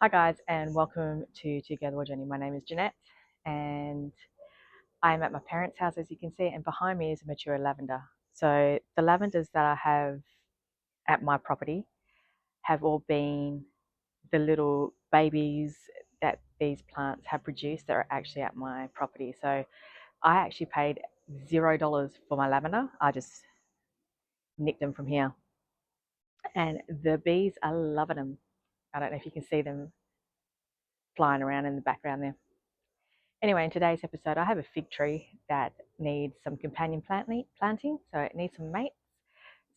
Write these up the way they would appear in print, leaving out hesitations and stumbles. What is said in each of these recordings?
Hi guys, and welcome to Together We're Journey. My name is Jeanette, and I'm at my parents' house, as you can see, and behind me is a mature lavender. So the lavenders that I have at my property have all been the little babies that these plants have produced that are actually at my property. So I actually paid $0 for my lavender. I just nicked them from here, and the bees are loving them. I don't know if you can see them flying around in the background there. Anyway, in today's episode, I have a fig tree that needs some companion planting, so it needs some mates.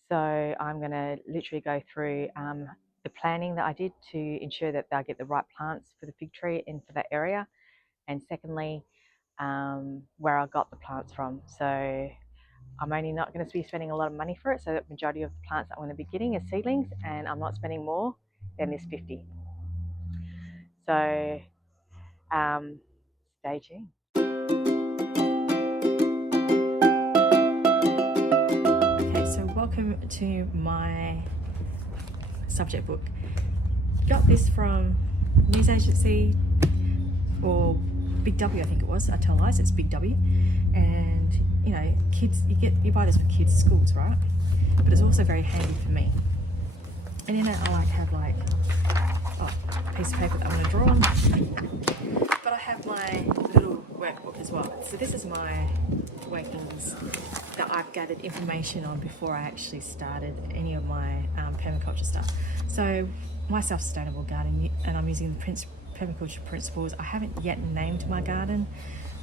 So I'm going to literally go through the planning that I did to ensure that I get the right plants for the fig tree and for that area. And secondly, where I got the plants from. So I'm only not going to be spending a lot of money for it. So the majority of the plants that I'm going to be getting is seedlings, and I'm not spending more than this 50. So stay tuned. Okay, so welcome to my subject book. Got this from news agency or Big W, I think it was. I tell lies, it's Big W. And you know, kids, you buy this for kids' schools, right? But it's also very handy for me. And in it, I like have like a piece of paper that I'm going to draw on. But I have my little workbook as well. So this is my workings that I've gathered information on before I actually started any of my permaculture stuff. So my self-sustainable garden, and I'm using the permaculture principles. I haven't yet named my garden.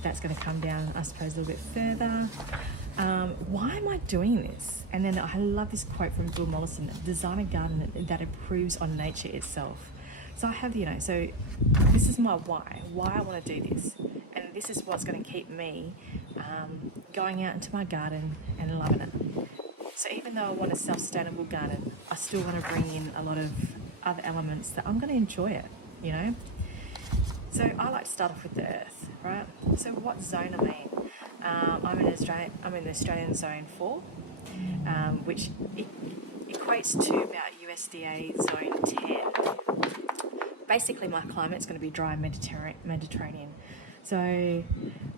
That's going to come down, I suppose, a little bit further. Why am I doing this? And then I love this quote from Bill Mollison: design a garden that improves on nature itself. So I have, so this is my why I want to do this. And this is what's going to keep me going out into my garden and loving it. So even though I want a self-sustainable garden, I still want to bring in a lot of other elements that I'm going to enjoy it. So I like to start off with the earth, right? So what zone am I in? I'm in the Australian Zone 4, which equates to about USDA Zone 10. Basically, my climate's going to be dry Mediterranean. So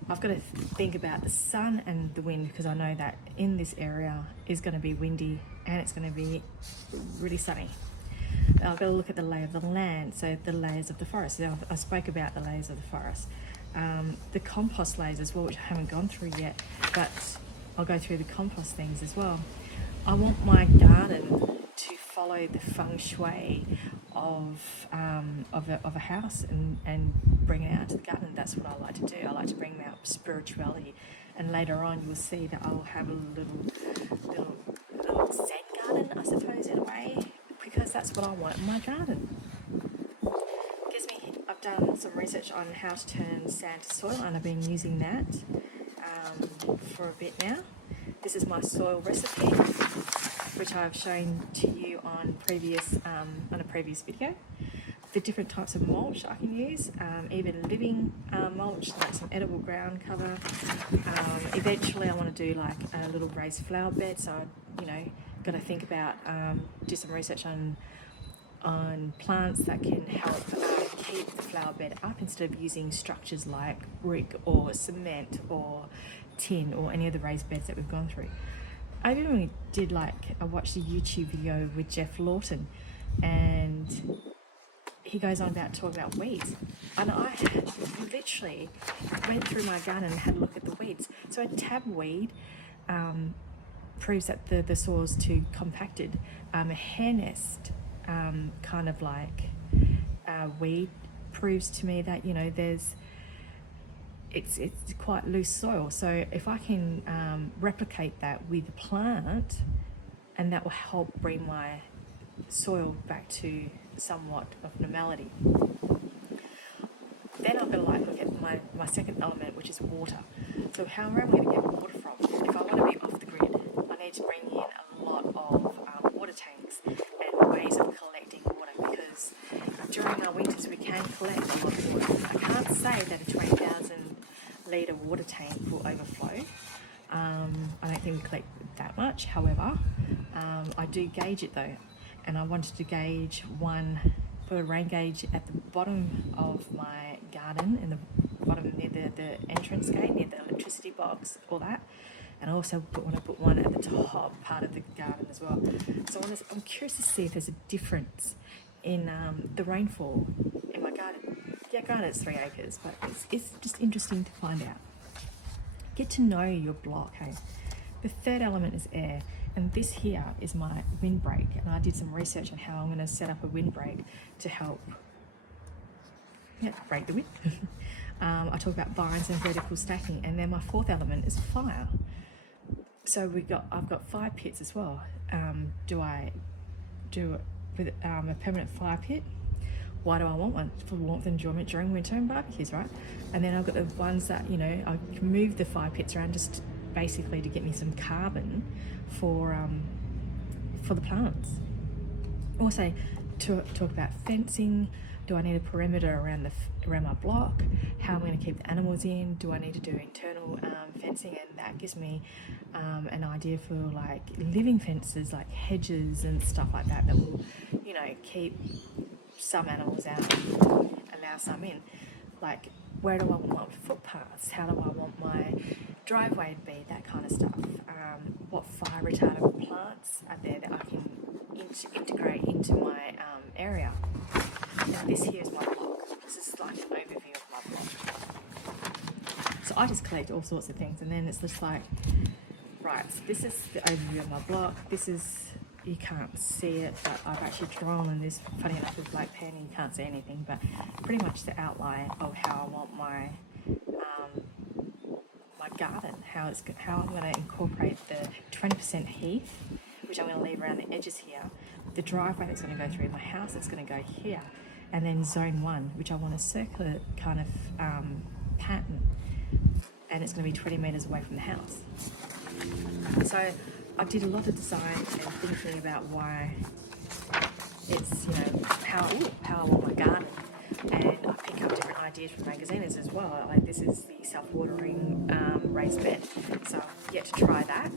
I've got to think about the sun and the wind, because I know that in this area is going to be windy and it's going to be really sunny. I've got to look at the lay of the land, so the layers of the forest. So I spoke about the layers of the forest. The compost layers as well, which I haven't gone through yet, but I'll go through the compost things as well. I want my garden to follow the feng shui of a house and bring it out to the garden. That's what I like to do. I like to bring out spirituality, and later on you'll see that I'll have a little Zen garden, I suppose, in a way, because that's what I want in my garden. I've done some research on how to turn sand to soil, and I've been using that for a bit now. This is my soil recipe, which I've shown to you on a previous video. The different types of mulch I can use, even living mulch, like some edible ground cover. Eventually I want to do like a little raised flower bed, so got to think about, do some research on plants that can help keep the flower bed up, instead of using structures like brick or cement or tin or any of the raised beds that we've gone through. I even I watched a YouTube video with Jeff Lawton, and he goes on about talking about weeds, and I literally went through my garden and had a look at the weeds. So a tabweed proves that the soil's too compacted. A hair nest kind of weed proves to me that it's quite loose soil. So if I can replicate that with a plant, and that will help bring my soil back to somewhat of normality. Then I've got to look at my second element, which is water. So how am I going to get water from? If I want to be off the grid, I need to bring in a lot of water tanks and ways of collecting water, because during our winters we can collect a lot of water. I can't say that a 20,000 litre water tank will overflow. I don't think we collect that much. However, I do gauge it though, and I wanted to gauge one put a rain gauge at the bottom of my garden, in the bottom near the entrance gate, near the electricity box, all that. And I also want to put one at the top part of the garden as well. So I'm curious to see if there's a difference in the rainfall in my garden. Yeah, granted it's 3 acres, but it's just interesting to find out. Get to know your block, hey? The third element is air, and this here is my windbreak, and I did some research on how I'm going to set up a windbreak to help break the wind. I talk about vines and vertical stacking, and then my fourth element is fire. So I've got fire pits as well. Do I do it with a permanent fire pit? Why do I want one? For warmth and enjoyment during winter and barbecues, right? And then I've got the ones that, I can move the fire pits around just basically to get me some carbon for the plants. Also, to talk about fencing. Do I need a perimeter around my block? How am I going to keep the animals in? Do I need to do internal fencing? And that gives me an idea for like living fences, like hedges and stuff like that will, keep some animals out, allow some in. Like, where do I want my footpaths? How do I want my driveway to be? That kind of stuff. What fire retardant plants are there that I can integrate into my area? Now this here is my block. This is like an overview of my block. So I just collect all sorts of things, and then it's just like, right, so this is the overview of my block. This is, you can't see it, but I've actually drawn in this, funny enough, with black pen, you can't see anything, but pretty much the outline of how I want my my garden, how I'm going to incorporate the 20% heath, which I'm going to leave around the edges here, the driveway that's going to go through my house, that's going to go here, and then zone 1, which I want a circular kind of pattern, and it's going to be 20 metres away from the house. So I did a lot of design and thinking about why it's, how I want my garden, and I pick up different ideas from magazines as well. Like this is the self-watering raised bed, so I've yet to try that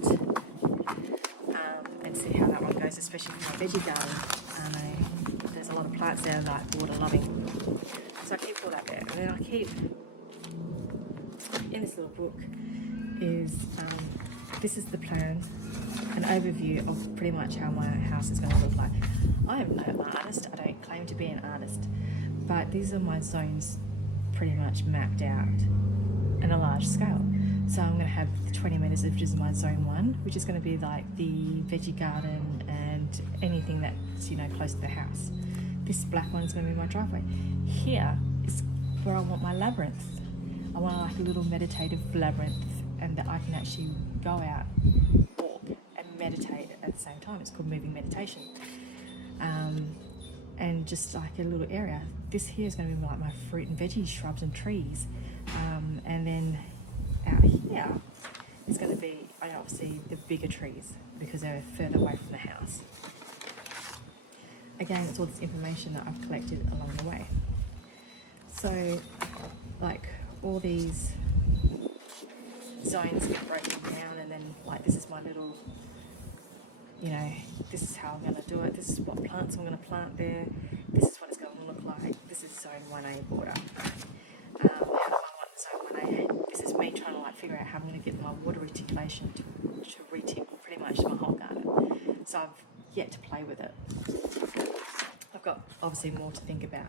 and see how that one goes, especially for my veggie garden. There's a lot of plants there like water loving, so I keep all that there, and then I keep in this little book is this is the plan, an overview of pretty much how my house is going to look like. I am no artist, I don't claim to be an artist, but these are my zones pretty much mapped out in a large scale. So I'm going to have 20 metres, which is my zone 1, which is going to be like the veggie garden and anything that's, close to the house. This black one is going to be my driveway. Here is where I want my labyrinth. I want like a little meditative labyrinth, and that I can actually go out, walk and meditate at the same time. It's called moving meditation. And just like a little area. This here is going to be like my fruit and veggie shrubs and trees. And then out here is going to be obviously the bigger trees because they're further away from the house. Again, it's all this information that I've collected along the way. So like all these zones get broken down, and then like this is my little, this is how I'm going to do it, this is what plants I'm going to plant there, this is what it's going to look like, this is zone 1A border. How do I want zone 1A? This is me trying to like figure out how I'm going to get my water reticulation to retip pretty much my whole garden. So I've yet to play with it. I've got obviously more to think about.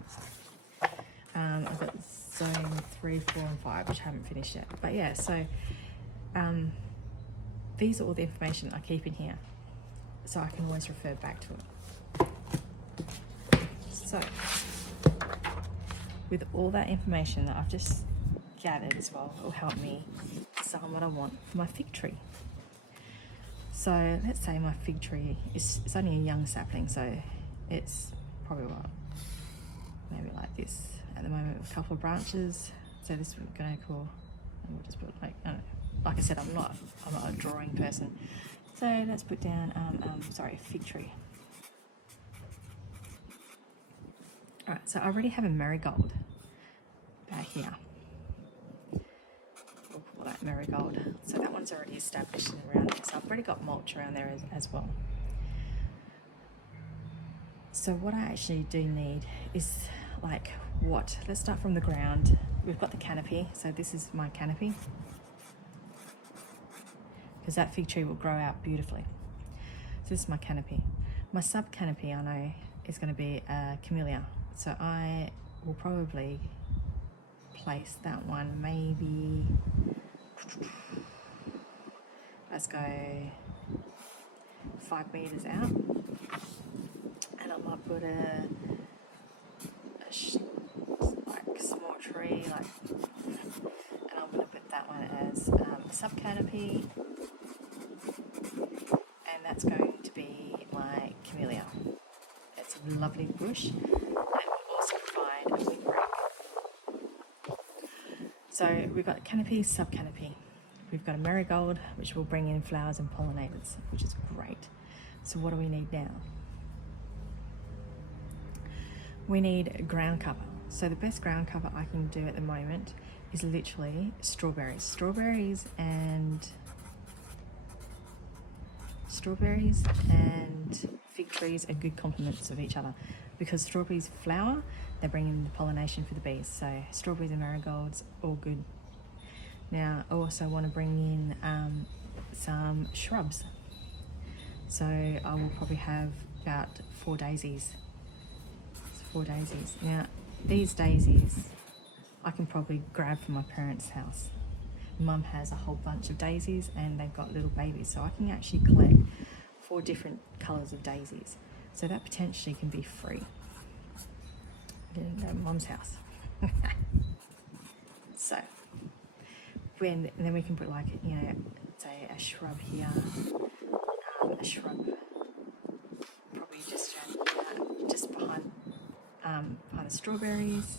I've got zone 3, 4 and 5, which I haven't finished yet. But yeah, so these are all the information I keep in here, so I can always refer back to it. So with all that information that I've just gathered as well, it will help me decide what I want for my fig tree. So let's say my fig tree it's only a young sapling, so it's probably maybe like this at the moment with a couple of branches. So this we're going to call, and we'll just put like, I don't know, like I said, I'm not a drawing person. So let's put down, fig tree. Alright, so I already have a marigold back here. We'll call that marigold. So that one's already established and around there. So I've already got mulch around there as well. So what I actually do need is like what? Let's start from the ground. We've got the canopy, so this is my canopy, because that fig tree will grow out beautifully. So this is my canopy. My sub canopy, I know, is going to be a camellia, so I will probably place that one maybe, let's go 5 meters out, and I might put a like small tree, like, and I'm going to put that one as sub canopy, and that's going to be my camellia. It's a lovely bush, and it will also provide a windbreak. So we've got canopy, sub canopy. We've got a marigold, which will bring in flowers and pollinators, which is great. So what do we need now? We need ground cover. So the best ground cover I can do at the moment is literally strawberries. Strawberries and fig trees are good complements of each other, because strawberries flower, they bring in the pollination for the bees. So strawberries and marigolds, all good. Now I also want to bring in some shrubs. So I will probably have about 4 daisies. Now these daisies I can probably grab from my parents' house. Mum has a whole bunch of daisies and they've got little babies, so I can actually collect 4 different colours of daisies. So that potentially can be free. At Mum's house. So and then we can put, like, you know, say a shrub here, a shrub probably just behind the strawberries,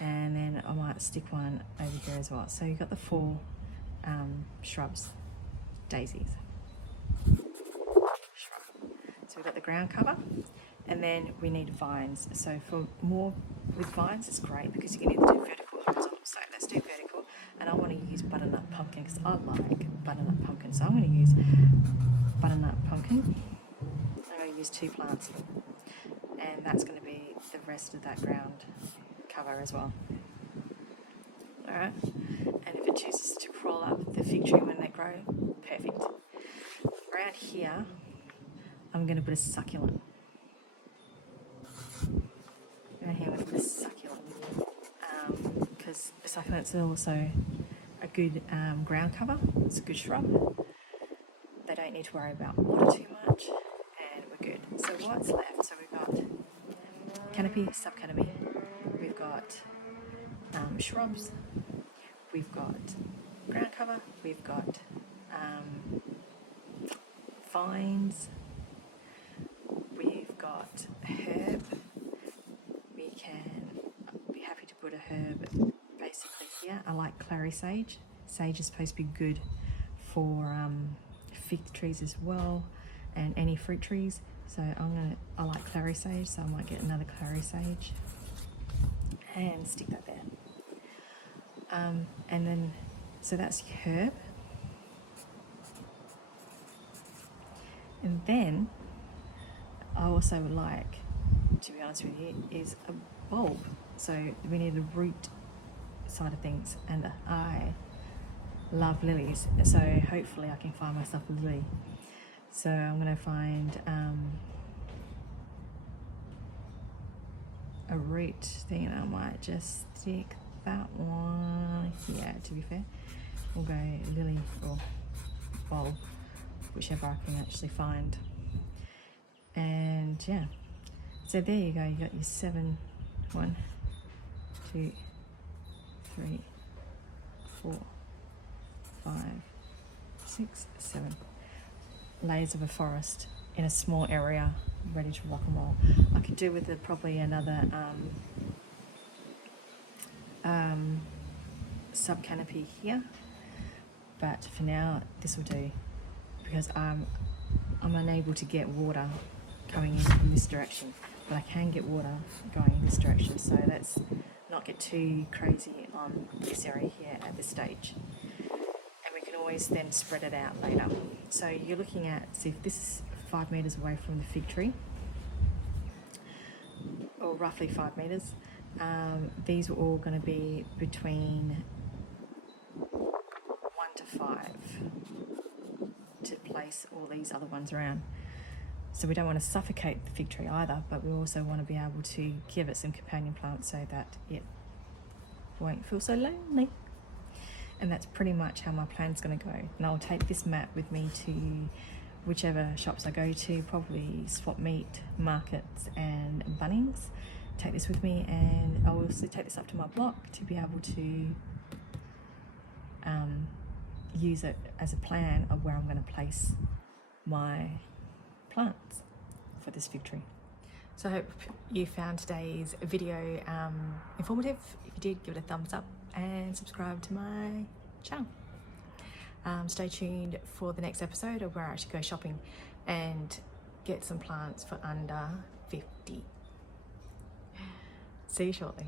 and then I might stick one over here as well. So you've got the 4 shrubs, daisies. So we've got the ground cover, and then we need vines. So for more with vines, it's great because you can either do vertical or horizontal. So let's do vertical, and I want to use butternut pumpkin because I like butternut pumpkin. So I'm going to use butternut pumpkin. I'm going to use 2 plants, and that's going to be the rest of that ground cover as well. Alright, and if it chooses to crawl up the fig tree when they grow, perfect. Around here, I'm going to put a succulent. Around here, I'm going to put a succulent, because succulents are also a good ground cover. It's a good shrub. They don't need to worry about water too much, and we're good. So what's left? So we've got canopy, sub-canopy, we've got shrubs, we've got ground cover, we've got vines, we've got herb. We can be happy to put a herb basically here. I like clary sage. Sage is supposed to be good for fig trees as well, and any fruit trees. So I like clary sage, so I might get another clary sage and stick that there. And then, so that's herb. And then I also would like, to be honest with you, is a bulb. So we need a root side of things, and I love lilies. So hopefully I can find myself a lily. So I'm going to find a root thing, and I might just stick that one here. To be fair, we'll go lily or bulb, whichever I can actually find. And yeah, so there you go. You got your 7, 1, 2, 3, 4, 5, 6, 7 layers of a forest in a small area, ready to rock and roll. I could do with probably another sub canopy here, but for now this will do, because I'm unable to get water coming in from this direction, but I can get water going in this direction. So let's not get too crazy on this area here at this stage, and we can always then spread it out later. So you're looking at, see if this is 5 meters away from the fig tree, roughly 5 meters. These were all going to be between 1 to 5 to place all these other ones around. So we don't want to suffocate the fig tree either, but we also want to be able to give it some companion plants so that it won't feel so lonely. And that's pretty much how my plan's going to go. And I'll take this mat with me to whichever shops I go to, probably Swap Meet, Markets and Bunnings. Take this with me, and I'll also take this up to my block to be able to use it as a plan of where I'm going to place my plants for this fig tree. So I hope you found today's video informative. If you did, give it a thumbs up and subscribe to my channel. Stay tuned for the next episode of where I actually go shopping and get some plants for under 50. See you shortly.